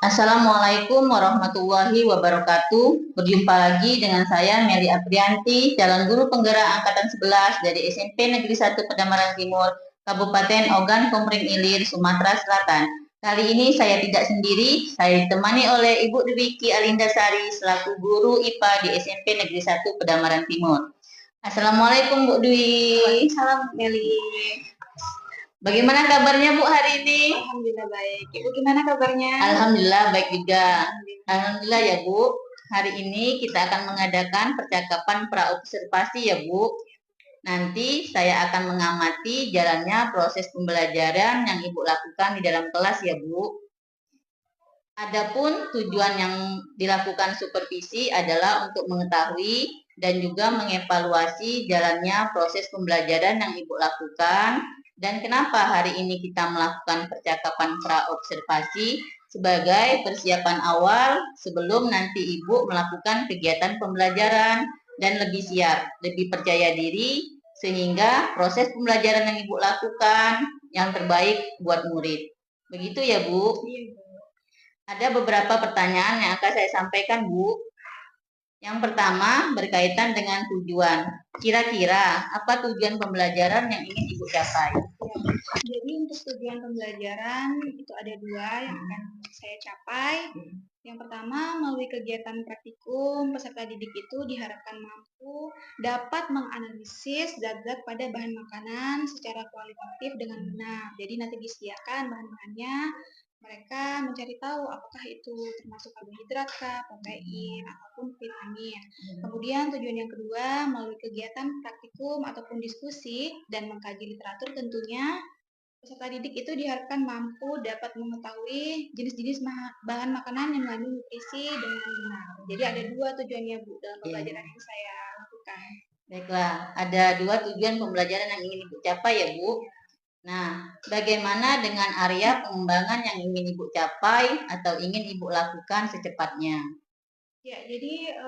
Assalamualaikum warahmatullahi wabarakatuh. Berjumpa lagi dengan saya Meli Aprianti, calon guru penggerak angkatan 11 dari SMP Negeri 1 Pedamaran Timur, Kabupaten Ogan Komering Ilir, Sumatera Selatan. Kali ini saya tidak sendiri, saya ditemani oleh Ibu Dwiki Alindasari selaku guru IPA di SMP Negeri 1 Pedamaran Timur. Assalamualaikum Bu Dwi. Waalaikumsalam Meli. Bagaimana kabarnya Bu hari ini? Alhamdulillah baik. Ibu gimana kabarnya? Alhamdulillah baik juga. Alhamdulillah ya Bu. Hari ini kita akan mengadakan percakapan praobservasi ya Bu. Nanti saya akan mengamati jalannya proses pembelajaran yang Ibu lakukan di dalam kelas ya Bu. Adapun tujuan yang dilakukan supervisi adalah untuk mengetahui dan juga mengevaluasi jalannya proses pembelajaran yang Ibu lakukan. Dan kenapa hari ini kita melakukan percakapan praobservasi sebagai persiapan awal sebelum nanti Ibu melakukan kegiatan pembelajaran dan lebih siap, lebih percaya diri sehingga proses pembelajaran yang Ibu lakukan yang terbaik buat murid. Begitu ya Bu? Iya, Bu. Ada beberapa pertanyaan yang akan saya sampaikan Bu. Yang pertama berkaitan dengan tujuan. Kira-kira apa tujuan pembelajaran yang ingin Ibu capai? Jadi untuk tujuan pembelajaran itu ada dua yang akan saya capai. Yang pertama, melalui kegiatan praktikum, peserta didik itu diharapkan mampu dapat menganalisis zat-zat pada bahan makanan secara kualitatif dengan benar. Jadi nanti disediakan bahan-bahannya, mereka mencari tahu apakah itu termasuk karbohidrat, protein, ataupun vitamin. Kemudian tujuan yang kedua, melalui kegiatan praktikum ataupun diskusi dan mengkaji literatur tentunya, peserta didik itu diharapkan mampu dapat mengetahui jenis-jenis bahan makanan yang mengandung nutrisi dengan benar. Jadi ada dua tujuannya Bu dalam pembelajaran yang saya lakukan. Baiklah, ada dua tujuan pembelajaran yang ingin Ibu capai ya Bu. Nah, bagaimana dengan area pengembangan yang ingin Ibu capai atau ingin Ibu lakukan secepatnya? Ya, jadi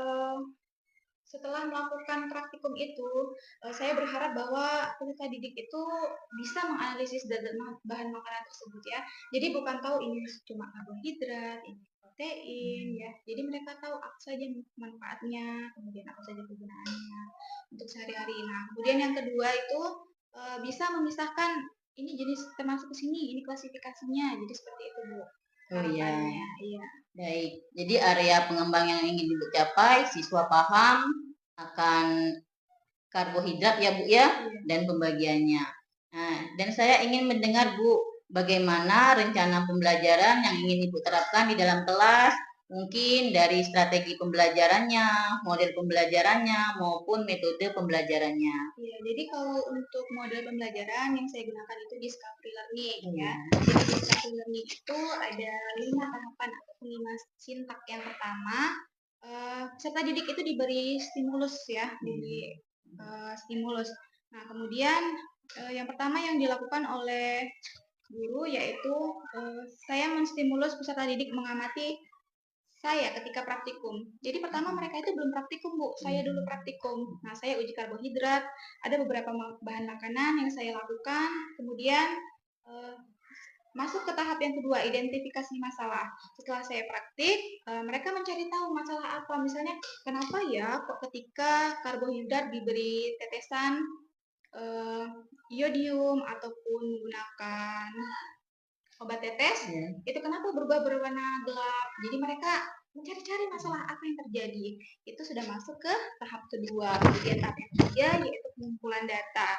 setelah melakukan praktikum itu, saya berharap bahwa peserta didik itu bisa menganalisis bahan makanan tersebut ya. Jadi bukan tahu ini cuma karbohidrat, ini protein ya. Jadi mereka tahu apa saja manfaatnya, kemudian apa saja kegunaannya untuk sehari-hari. Nah, kemudian yang kedua itu bisa memisahkan ini jenis termasuk ke sini, ini klasifikasinya. Jadi seperti itu Bu. Oh iya. Iya. Baik. Jadi area pengembang yang ingin Ibu capai, siswa paham akan karbohidrat ya Bu ya, dan pembagiannya. Nah, dan saya ingin mendengar Bu, bagaimana rencana pembelajaran yang ingin Ibu terapkan di dalam kelas, mungkin dari strategi pembelajarannya, model pembelajarannya, maupun metode pembelajarannya. Iya, jadi kalau untuk model pembelajaran yang saya gunakan itu discovery learning ya. Jadi discovery learning itu ada 5 tahapan ataupun 5 sintak. Yang pertama, peserta didik itu diberi stimulus ya, stimulus. Nah, kemudian yang pertama yang dilakukan oleh guru yaitu saya menstimulus peserta didik mengamati saya ketika praktikum. Jadi pertama mereka itu belum praktikum Bu, saya dulu praktikum. Nah saya uji karbohidrat, ada beberapa bahan makanan yang saya lakukan, kemudian masuk ke tahap yang kedua, identifikasi masalah. Setelah saya praktik, mereka mencari tahu masalah apa. Misalnya, kenapa ya kok ketika karbohidrat diberi tetesan iodium ataupun menggunakan obat tetes, itu kenapa berubah berwarna gelap. Jadi mereka mencari-cari masalah apa yang terjadi. Itu sudah masuk ke tahap kedua. Kemudian tahap yang ketiga yaitu pengumpulan data.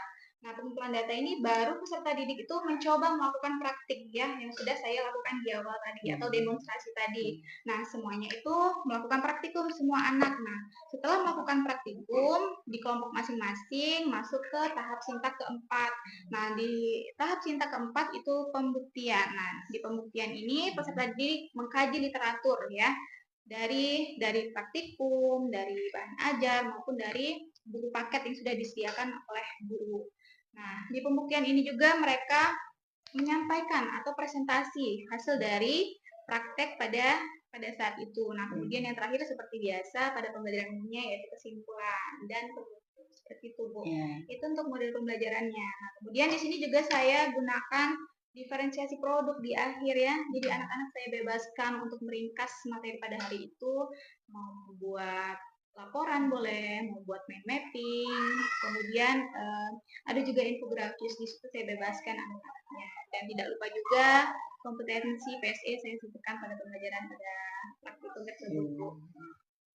Nah, pengumpulan data ini baru peserta didik itu mencoba melakukan praktik ya, yang sudah saya lakukan di awal tadi atau demonstrasi tadi. Nah, semuanya itu melakukan praktikum semua anak. Nah, setelah melakukan praktikum di kelompok masing-masing masuk ke tahap sintak keempat. Nah, di tahap sintak keempat itu pembuktian. Nah, di pembuktian ini peserta didik mengkaji literatur ya, dari praktikum, dari bahan ajar maupun dari buku paket yang sudah disediakan oleh guru. Nah, di pembuktian ini juga mereka menyampaikan atau presentasi hasil dari praktek pada saat itu. Nah, kemudian yang terakhir seperti biasa pada pembelajaran umumnya yaitu kesimpulan dan seperti itu Bu. Itu untuk model pembelajarannya. Nah, kemudian di sini juga saya gunakan diferensiasi produk di akhir ya. Jadi anak-anak saya bebaskan untuk meringkas materi pada hari itu, mau membuat laporan boleh, mau buat mind mapping, kemudian ada juga infografis, di situ saya bebaskan anak-anaknya. Dan tidak lupa juga kompetensi PSE saya sebutkan pada pembelajaran pada praktikum tersebut.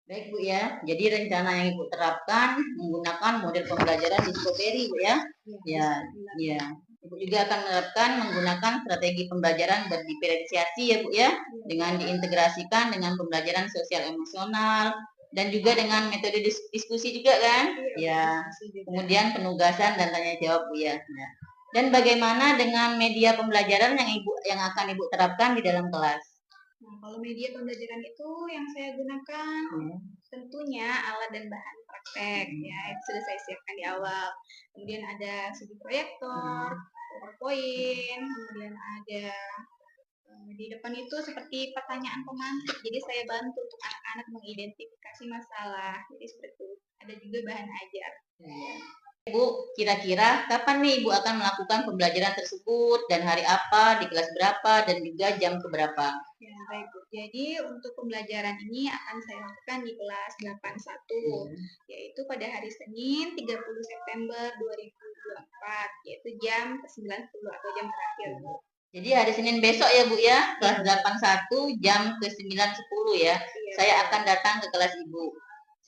Baik Bu ya, jadi rencana yang Ibu terapkan menggunakan model pembelajaran Discovery Bu ya. Ya. Ibu juga akan menerapkan menggunakan strategi pembelajaran berdiferensiasi ya Bu ya, dengan diintegrasikan dengan pembelajaran sosial emosional dan juga dengan metode diskusi juga kan? Ya. Kemudian penugasan dan tanya jawab Bu ya. Dan bagaimana dengan media pembelajaran yang akan Ibu terapkan di dalam kelas? Nah, kalau media pembelajaran itu yang saya gunakan tentunya alat dan bahan praktek ya, itu sudah saya siapkan di awal. Kemudian ada segi proyektor, PowerPoint, kemudian ada di depan itu seperti pertanyaan pemantik. Jadi saya bantu untuk anak-anak mengidentifikasi masalah. Jadi seperti itu. Ada juga bahan ajar. Ibu, kira-kira kapan nih Ibu akan melakukan pembelajaran tersebut dan hari apa, di kelas berapa, dan juga jam keberapa? Ya, baik Bu. Jadi untuk pembelajaran ini akan saya lakukan di kelas 81, yaitu pada hari Senin 30 September 2024, yaitu jam ke-9.10 atau jam terakhir Bu. Jadi hari Senin besok ya Bu ya, kelas 81 jam ke-9.10 ya. Saya akan datang ke kelas Ibu.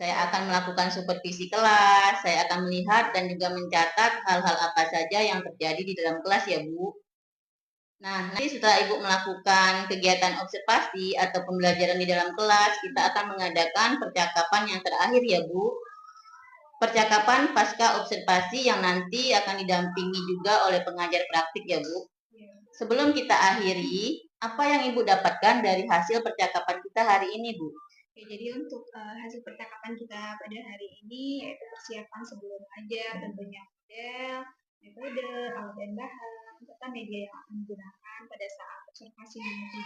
Saya akan melakukan supervisi kelas, saya akan melihat dan juga mencatat hal-hal apa saja yang terjadi di dalam kelas ya Bu. Nah, nanti setelah Ibu melakukan kegiatan observasi atau pembelajaran di dalam kelas, kita akan mengadakan percakapan yang terakhir ya Bu. Percakapan pasca observasi yang nanti akan didampingi juga oleh pengajar praktik ya Bu. Sebelum kita akhiri, apa yang Ibu dapatkan dari hasil percakapan kita hari ini Bu? Oke, jadi untuk hasil percakapan kita pada hari ini yaitu persiapan sebelum ajar, tentunya model, metode, alat dan bahan, serta media yang akan digunakan pada saat observasi nanti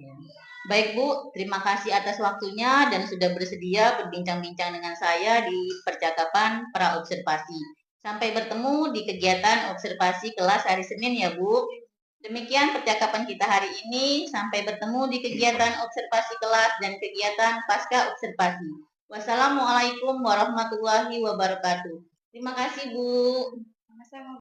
Bu. Baik Bu, terima kasih atas waktunya dan sudah bersedia berbincang-bincang dengan saya di percakapan praobservasi. Sampai bertemu di kegiatan observasi kelas hari Senin ya Bu. Demikian percakapan kita hari ini. Sampai bertemu di kegiatan observasi kelas dan kegiatan pasca observasi. Wassalamualaikum warahmatullahi wabarakatuh. Terima kasih Bu. Sama-sama.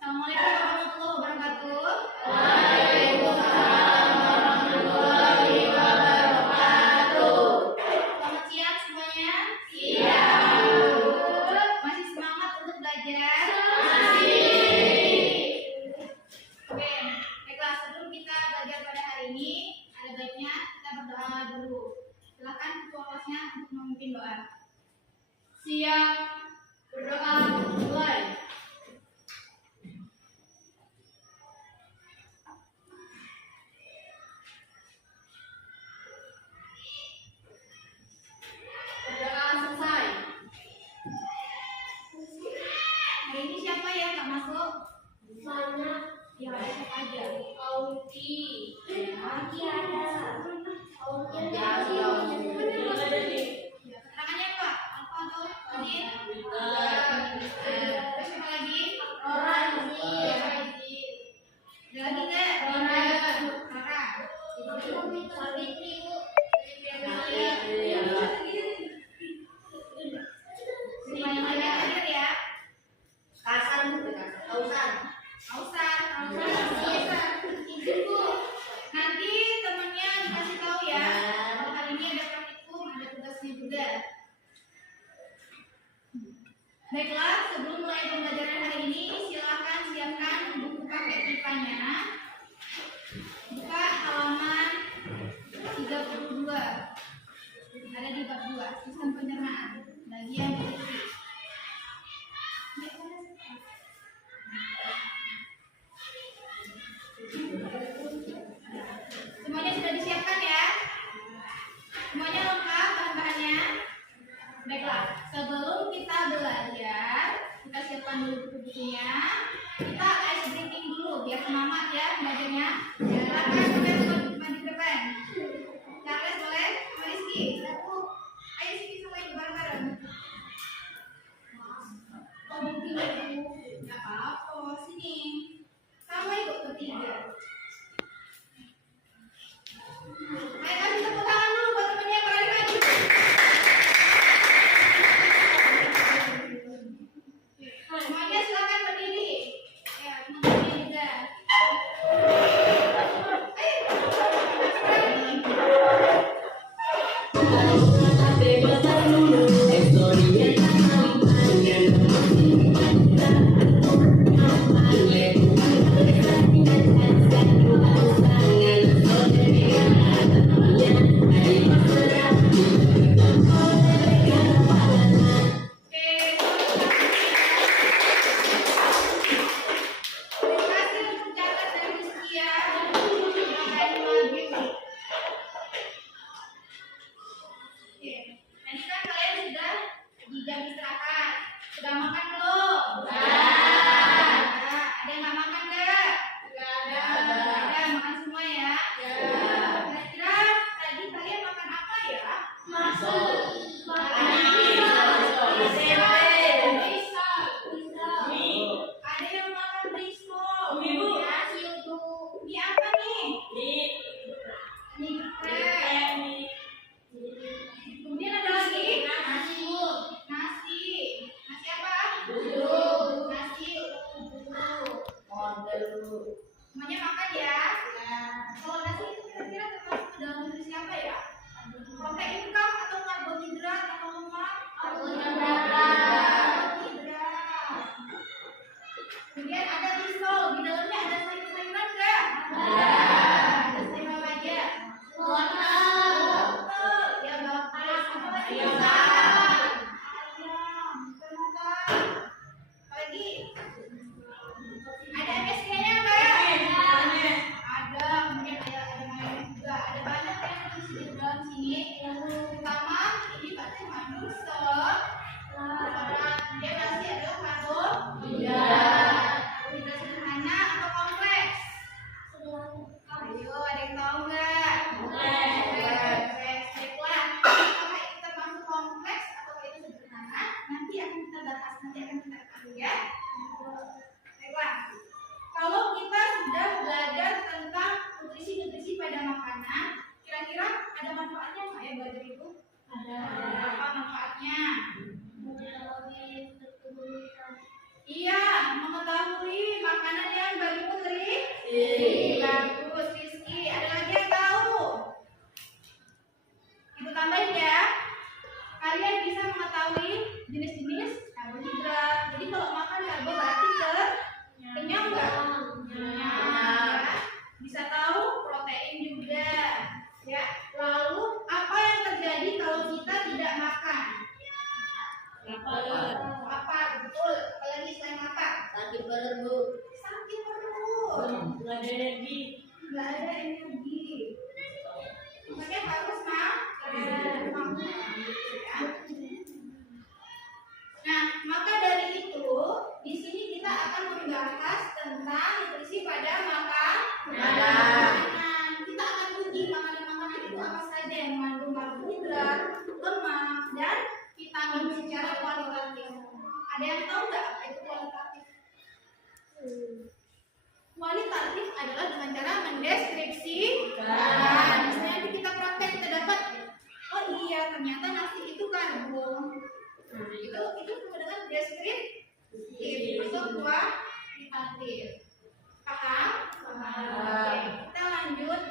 Assalamualaikum warahmatullahi wabarakatuh. Waalaikumsalam warahmatullahi wabarakatuh. Selamat siang semuanya. Siang. Masih semangat untuk belajar? Oke, baiklah, sebelum kita belajar pada hari ini, ada baiknya kita berdoa dulu. Silakan ketua kelasnya untuk memimpin doa. Siap. Berdoa mulai. Berdoa selesai. Hari ini siapa ya nggak masuk? Sana. Ya, ada siapa aja? Auti. Lagi ada. Auti Ya, ada di. Ya, keterangannya Pak. Apa atau Adin? Terus siapa lagi? Rorazi. Ada lagi nggak? Rara. Savitri, Bu. Semuanya hadir ya. Kasan, Bu. Kausan. Nggak usah. Izin Bu. Nanti temennya manfaatnya. Iya, mengetahui makanan yang bagi putri. Bagus, Rizky. Ada lagi yang tahu? Ibu tambahin ya. Kalian bisa mengetahui jenis-jenis karbohidrat. Jadi kalau makan karbo berarti kenyang nggak? Kenyang. Ya. Bisa tahu protein juga. Ya. Lalu apa yang terjadi kalau kita tidak makan? Lapar, betul. Apalagi selain lapar? Sakit perut, Bu. Sakit perut. Nggak ada energi. Nggak ada energi. Makanya harus makan. Ya. Nah, maka dari itu di sini kita akan membahas tentang nutrisi pada makanan. Kita akan uji makanan-makanan itu apa saja yang mengandung karbohidrat, lemak, dan vitamin secara kualitatif. Ada yang tahu nggak apa itu kualitatif? Kualitatif adalah dengan cara mendeskripsikan. Misalnya nanti kita praktek, kita dapat, oh iya ternyata nasi itu karbo. Itu sama dengan deskriptif atau kualitatif. Paham? Oke, kita lanjut.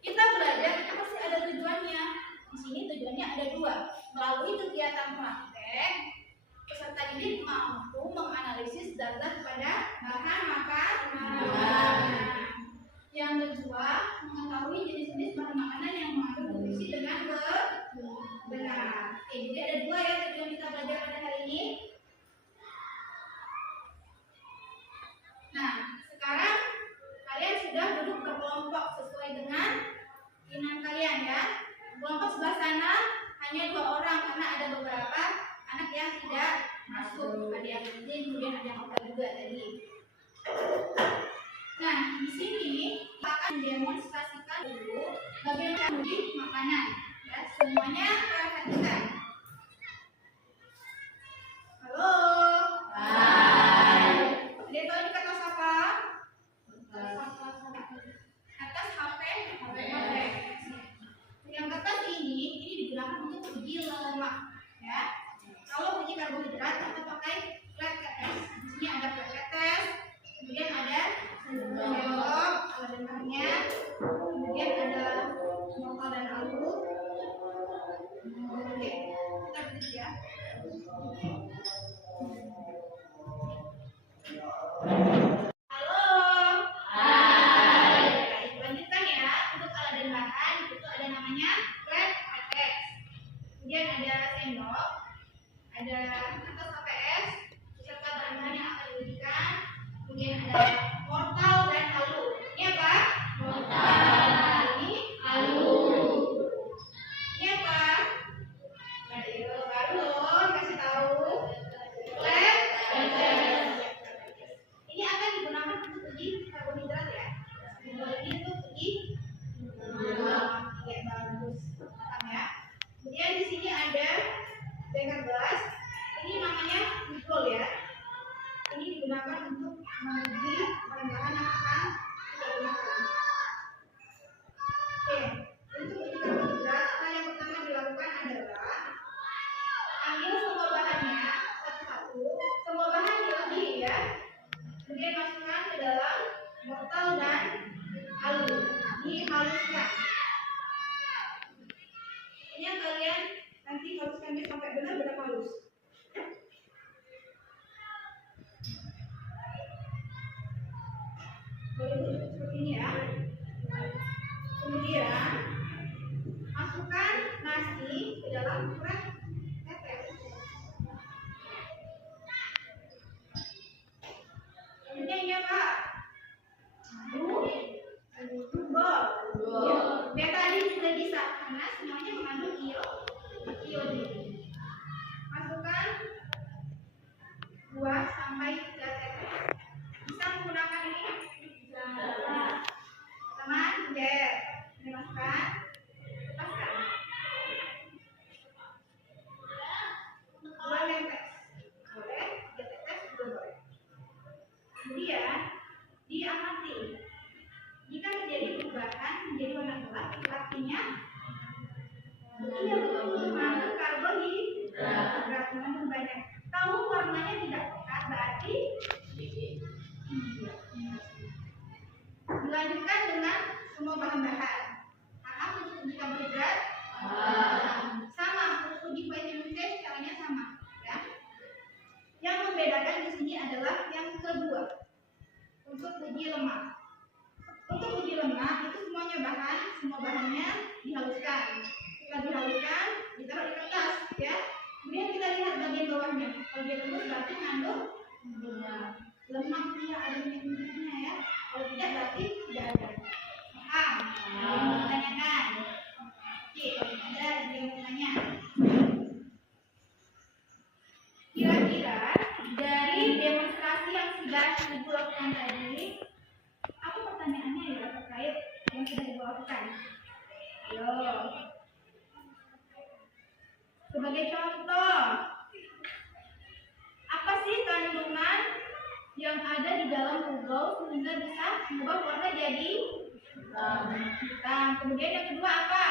Kita belajar itu pasti ada tujuannya. Di sini tujuannya ada dua. Melalui kegiatan praktek, peserta didik mampu menganalisis data pada bahan makanan. Yang kedua, mengetahui jenis-jenis bahan makanan yang mengandung nutrisi dengan benar. Oke, jadi ada dua ya tujuan kita belajar pada hari ini. Nah, sekarang kalian sudah duduk berkelompok sesuai dengan keinginan kalian ya. Kelompok sebelah sana hanya 2 orang karena ada beberapa anak yang tidak masuk. Ada yang izin, kemudian ada yang obat juga tadi. Nah, di sini kita akan demonstrasikan dulu bagaimana menguji makanan. Ya, semuanya perhatikan. Halo. Hai. Ada yang tahu ini kata siapa? Atas HP. Yang kertas ini digunakan untuk uji lemak. Ya. Kalau uji karbohidrat kita pakai flat test. Di sini ada flat test, kemudian ada sendok, ada dengarnya, kemudian ada wortel dan alu. Oke, kita berdiri ya. Halo. Hai. Baik, lanjutkan ya. Untuk alat dan bahan itu ada namanya flat test. Kemudian ada sendok, ada kertas HPS beserta bahan-bahan yang akan diujikan. Kemudian ada wortel dan alu. Ini apa? Wortel. Ini alu. Ini apa? Baru kasih tahu. Flat test. Ini akan digunakan untuk uji karbohidrat ya. Ini untuk uji lemak. Ya, bagus. Paham ya? Kemudian di sini ada beker gelas. Ini namanya glikol ya. Ini digunakan untuk menguji bahan-bahan yang akan kita gunakan. Oke, untuk uji karbohidrat, hal yang pertama dilakukan adalah ambil semua bahannya satu-satu. Semua bahan diuji ya. Kemudian masukkan ke dalam wortel dan alu, dihaluskan. Ini yang kalian nanti haluskannya sampai benar-benar halus. Boleh duduk seperti ini ya. Kemudian masukkan nasi ke dalam flat test. Kemudian ini apa? Bol. Biar tadi sudah bisa karena semuanya mengandung iodin. Masukkan 2 sampai 3 tetes. Bisa menggunakan ini? Bisa. Teman, jar. Dimasukkan. Lepaskan. 2 tetes. Boleh? 3 tetes juga boleh. Kemudian diamati. Jika terjadi perubahan menjadi warna gelap, itu artinya iya betul mengandung karbohidrat. bawahnya dihaluskan. Setelah dihaluskan, ditaruh di kertas ya. Kemudian kita lihat bagian bawahnya. Kalau dia tembus berarti mengandung lemak, dia ada minyak-minyaknya ya. Kalau tidak berarti tidak ada. Paham? Ditanyakan. Oke, kalau tidak ada yang bertanya. Kira-kira dari demonstrasi yang sudah Ibu lakukan tadi, apa pertanyaannya ya terkait yang sudah Ibu lakukan? Ayo. Sebagai contoh, apa sih kandungan yang ada di dalam pugau sehingga bisa mengubah warna jadi hitam? Kemudian yang kedua apa?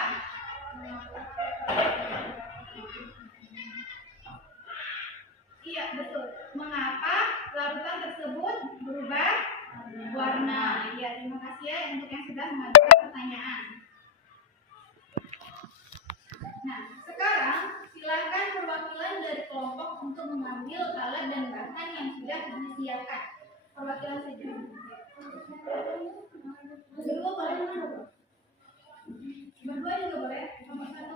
Iya, betul. Mengapa larutan tersebut berubah warna? Ya, terima kasih ya untuk yang sudah mengajukan pertanyaan. Nah, sekarang silakan perwakilan dari kelompok untuk mengambil alat dan bahan yang sudah disediakan. Perwakilan saja. Berdua boleh? Berdua juga boleh? Nomor satu.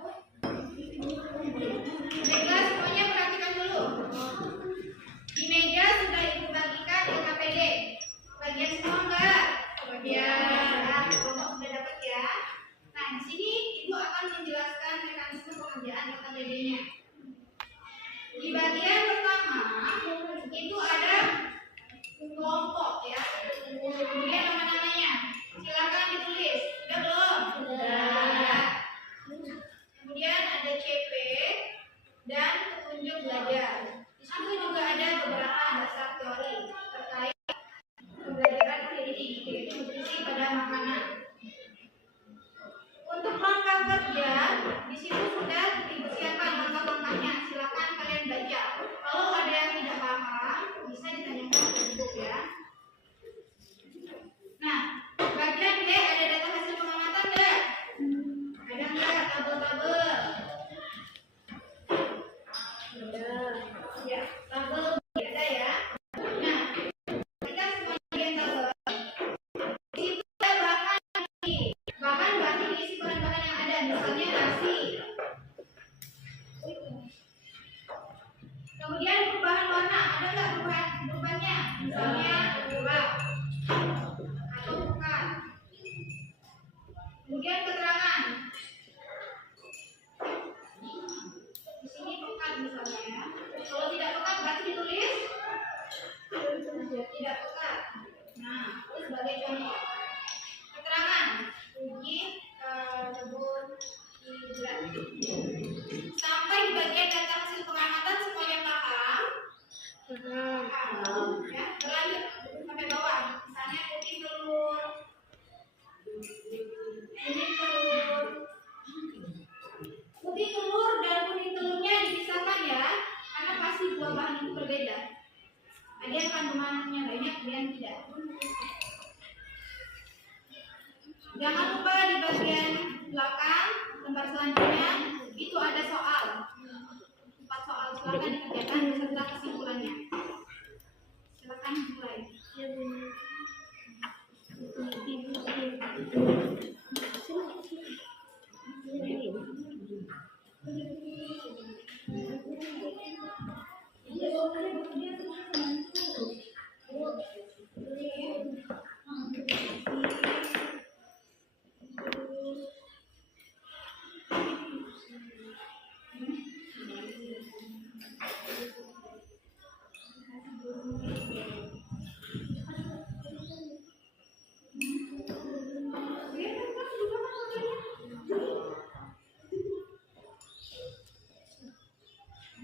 Baiklah, semuanya perhatikan dulu. Di meja sudah Ibu bagikan LKPD. Bagian semua enggak? Bagian. Kelompok sudah dapat ya. Nah, di sini Ibu akan menjelaskan mekanisme pengerjaan LKPD-nya. Di bagian pertama itu ada kelompok ya. Kemudian nama-namanya. Silakan ditulis. Sudah belum? Sudah. Kemudian ada CP dan petunjuk belajar. Di situ juga ada beberapa dasar teori terkait pembelajaran ini, yaitu nutrisi pada makanan. Untuk langkah kerja, di situ sudah dipersiapkan langkah-langkahnya. Silakan kalian baca. Kalau ada yang tidak paham, bisa ditanyakan ke ibu ya. Nah, bagian B ada data hasil pengamatan nggak? Ada nggak tabel-tabel? Ya, tabel ada ya. Nah, kita semuanya yang tabel. Di situ ada bahan berarti diisi bahan-bahan yang ada, misalnya nasi. Kemudian perubahan warna, ada nggak perubahannya? Misalnya gelap atau bukan. Kemudian keterangan. Di sini pekat misalnya. Kalau tidak pekat berarti ditulis tidak pekat. Nah, itu sebagai contoh. Keterangan. Uji kebun hijau. Sampai di bagian data hasil pengamatan semuanya paham? Paham. Ya, berlanjut sampai bawah. Misalnya putih telur, kuning telur. Putih telur dan kuning telurnya dipisahkan ya, karena pasti dua bahan itu berbeda. Ada yang kandungannya banyak, ada yang tidak. Jangan lupa di bagian belakang lembar selanjutnya itu ada soal. 4 soal, silakan dikerjakan beserta kesimpulannya. Silakan mulai.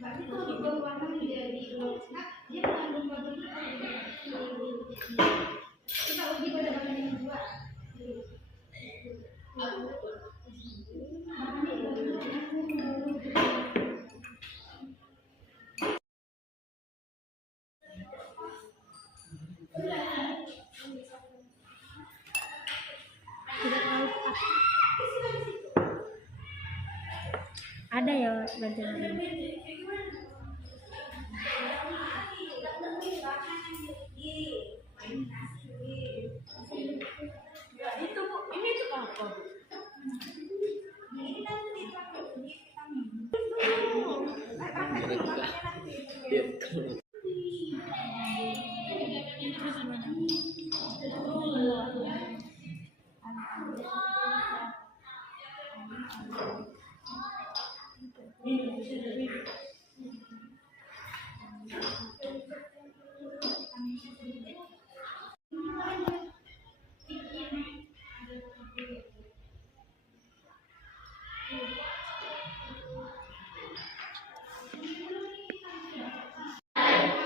Berarti kalau dibuang warna menjadi nah, dia mengandung bagian kita uji pada bagian yang kedua. Ada ya bantuan. Itu Bu, ini tuh apa?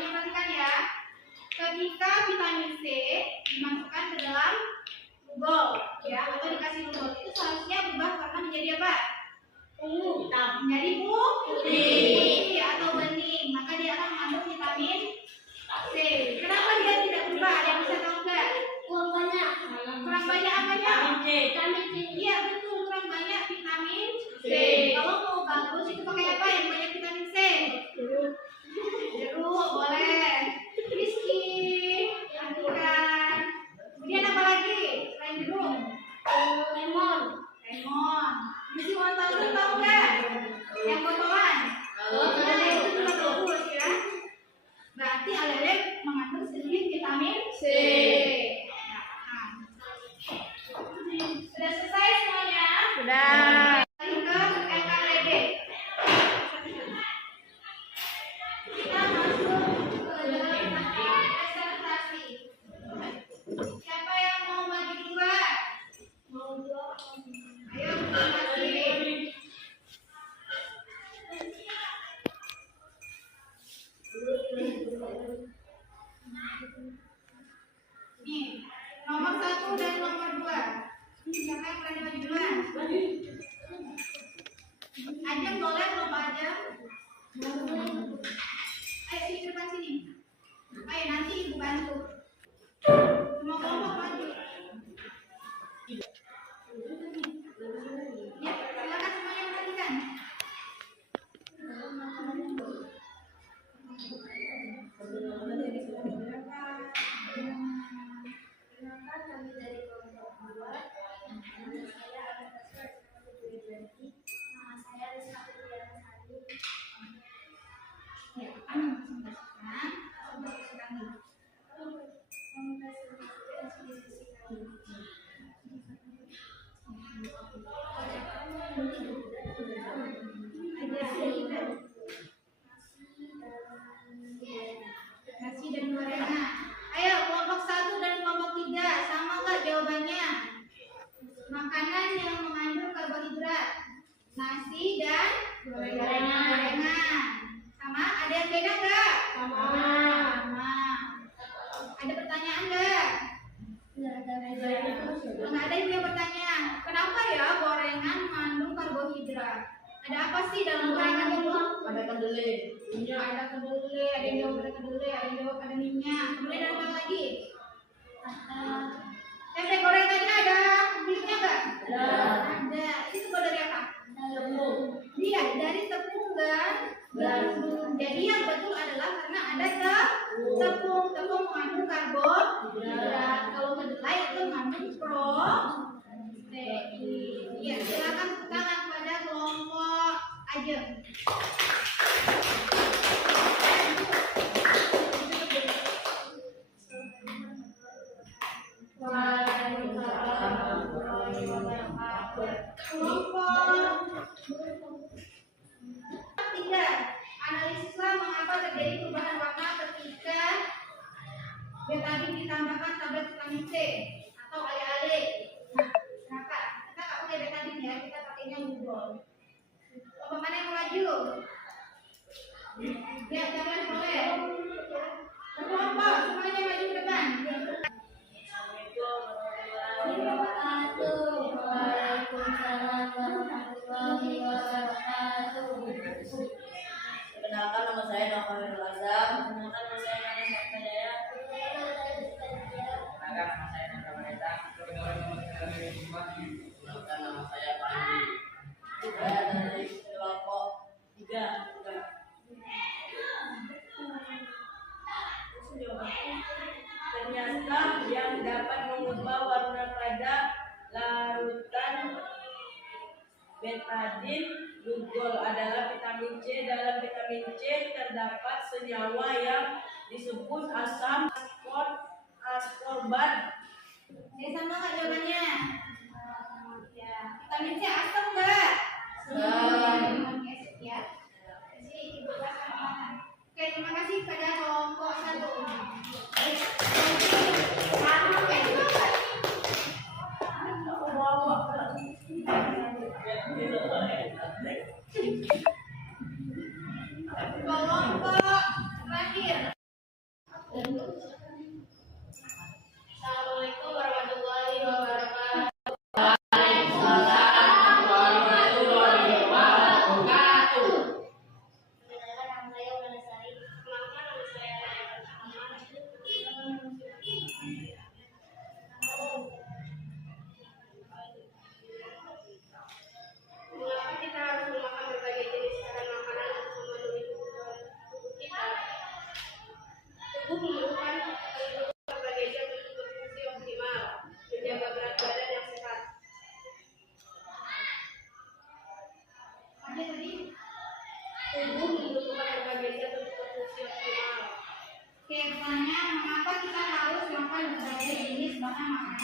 Perhatikan ya, ketika vitamin C dimasukkan ke dalam bubol, ya, atau dikasih bubol, itu seharusnya berubah warna menjadi apa? Ungu, menjadi putih atau bening, maka dia akan mengandung vitamin C. Kenapa dia tidak berubah? Ada yang bisa tahu nggak? Kurang banyak apanya? Iya betul, kurang banyak vitamin C. Kalau mau bagus itu pakai apa yang banyak vitamin C? Jeruk boleh. Rizky, perhatikan. Kemudian apa lagi selain jeruk? Lemon. Mesti mau tahu nggak? Yang botolan. Nah, itu juga bagus ya. Berarti alelem mengandung sedikit vitamin C. Nah, sudah selesai semuanya? Sudah. Lagi ke NKRD. Kita masuk ke dalam tahap presentasi. Siapa yang mau maju duluan? Ayo presentasi. Nih, nomor 1 dan nomor 2. Siapa yang berani maju duluan? Ajeng boleh belum Ajeng? Ayo sini depan sini. Ayo nanti ibu bantu. Semua kelompok maju. Ya, silakan semuanya perhatikan. Ya, kami presentasikan. Nasi dan gorengan. Ayo kelompok 1 dan kelompok 3 sama nggak jawabannya? Makanan yang mengandung karbohidrat. Nasi dan gorengan. Sama? Ada yang beda nggak? Sama. Ada pertanyaan nggak? Nggak ada yang bertanya. Kenapa ya gorengan mengandung karbohidrat? Ada apa sih dalam gorengan itu? Ada kedelai. Ada kedelai, ada yang jawab ada kedelai, ada yang jawab ada minyak. Kemudian ada apa lagi? Tempe gorengannya ada minyaknya nggak? Ada. Itu buat dari apa? Iya, dari tepung dan gandum. Jadi yang betul adalah karena ada tepung. Tepung mengandung karbohidrat. Kalau kedelai itu mengandung protein. Iya, silakan tepuk tangan pada kelompok aja. Kelompok 3. Analisislah mengapa terjadi perubahan warna ketika betadin ditambahkan tablet vitamin C atau ale-ale. Nah, kenapa? Kita nggak pakai betadin ya, kita pakainya bubol. Kelompok mana yang maju? Ya, jangan boleh. Kelompok semuanya maju ke depan. Perkenalkan nama saya Nova Azam. Perkenalkan nama saya Nana Saktajaya. Perkenalkan nama saya Nanda Maneta. Perkenalkan nama saya Pandi. Saya dari kelompok 3. Ternyata yang dapat mengubah warna pada larutan betadin glucol adalah vitamin C. Dalam vitamin C terdapat senyawa yang disebut asam ascorbat. Sama nggak jawabannya? Ya. Vitamin C asam nggak?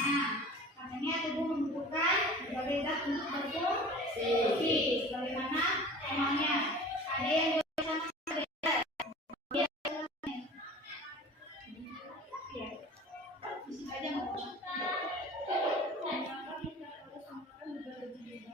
Nah, katanya tubuh membutuhkan berbagai zat untuk berfungsi. Bagaimana emangnya? Ada yang boleh sama beda? Ya, bisa aja nggak? Mengapa kita harus makan berbagai jenis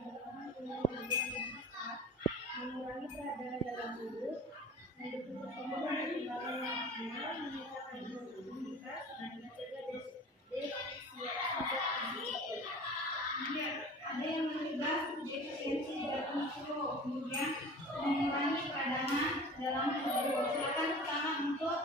mengurangi peradangan dalam tubuh, mendukung pertumbuhan perkembangan yang optimal, meningkatkan imunitas, dan mencegah defisiensi zat gizi. Kemudian ada yang mencegah defisiensi zat gizi, kemudian mengurangi peradangan dalam tubuh. Silakan pertama untuk